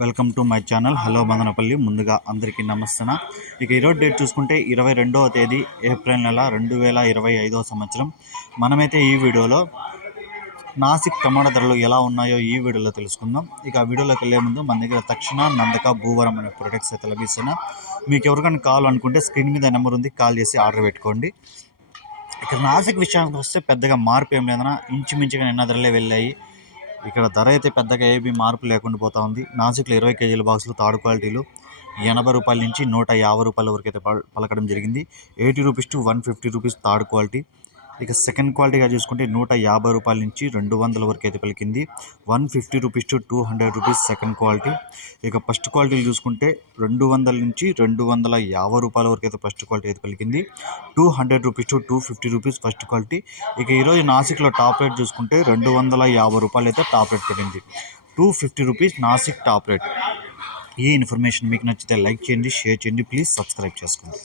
Welcome to my channel. Hello Madanapalle. ముందుగా అందరికీ నమస్తన. ఇక ఈరోజు డేట్ చూసుకుంటే ఇరవై రెండవ తేదీ ఏప్రిల్ నెల రెండు వేల ఇరవై ఐదవ సంవత్సరం. మనమైతే ఈ వీడియోలో నాసిక్ టమాటా ధరలు ఎలా ఉన్నాయో ఈ వీడియోలో తెలుసుకుందాం. ఇక ఆ వీడియోలోకి వెళ్ళే ముందు మన దగ్గర తక్షణ నందక భూవరం అనే ప్రొడక్ట్స్ అయితే లభిస్తున్నా. మీకు ఎవరికైనా కావాలనుకుంటే స్క్రీన్ మీద నెంబర్ ఉంది కాల్ చేసి ఆర్డర్ పెట్టుకోండి. ఇక్కడ నాసిక్ విషయానికి వస్తే పెద్దగా మార్పు ఏం లేదన్నా ఇంచుమించుగా నిన్న ధరలే వెళ్ళాయి. ఇక్కడ ధర అయితే పెద్దగా ఏమీ మార్పు లేకుండా పోతా ఉంది. నాసిక్లో ఇరవై కేజీల బాక్సులు తాడు క్వాలిటీలు ఎనభై రూపాయల నుంచి నూట యాభై రూపాయల వరకు అయితే పల- పలకడం జరిగింది. Eighty rupees to one fifty rupees third quality. ఇక సెకండ్ క్వాలిటీగా చూసుకుంటే నూట యాభై రూపాయల నుంచి రెండు వందల వరకు అయితే పలికింది. One fifty rupees to two hundred rupees second quality. ఇక ఫస్ట్ క్వాలిటీలు చూసుకుంటే రెండు వందల నుంచి రెండు వందల యాభై రూపాయల వరకు అయితే ఫస్ట్ క్వాలిటీ అయితే పలికింది. Two hundred rupees to two fifty rupees first quality. ఇక ఈరోజు నాసిక్లో టాప్ రేట్ చూసుకుంటే రెండు వందల యాభై రూపాయలు అయితే టాప్ రేట్ పడింది two fifty rupees Nashik top rate. ఈ ఇన్ఫర్మేషన్ మీకు నచ్చితే లైక్ చేయండి షేర్ చేయండి ప్లీజ్ సబ్స్క్రైబ్ చేసుకోండి.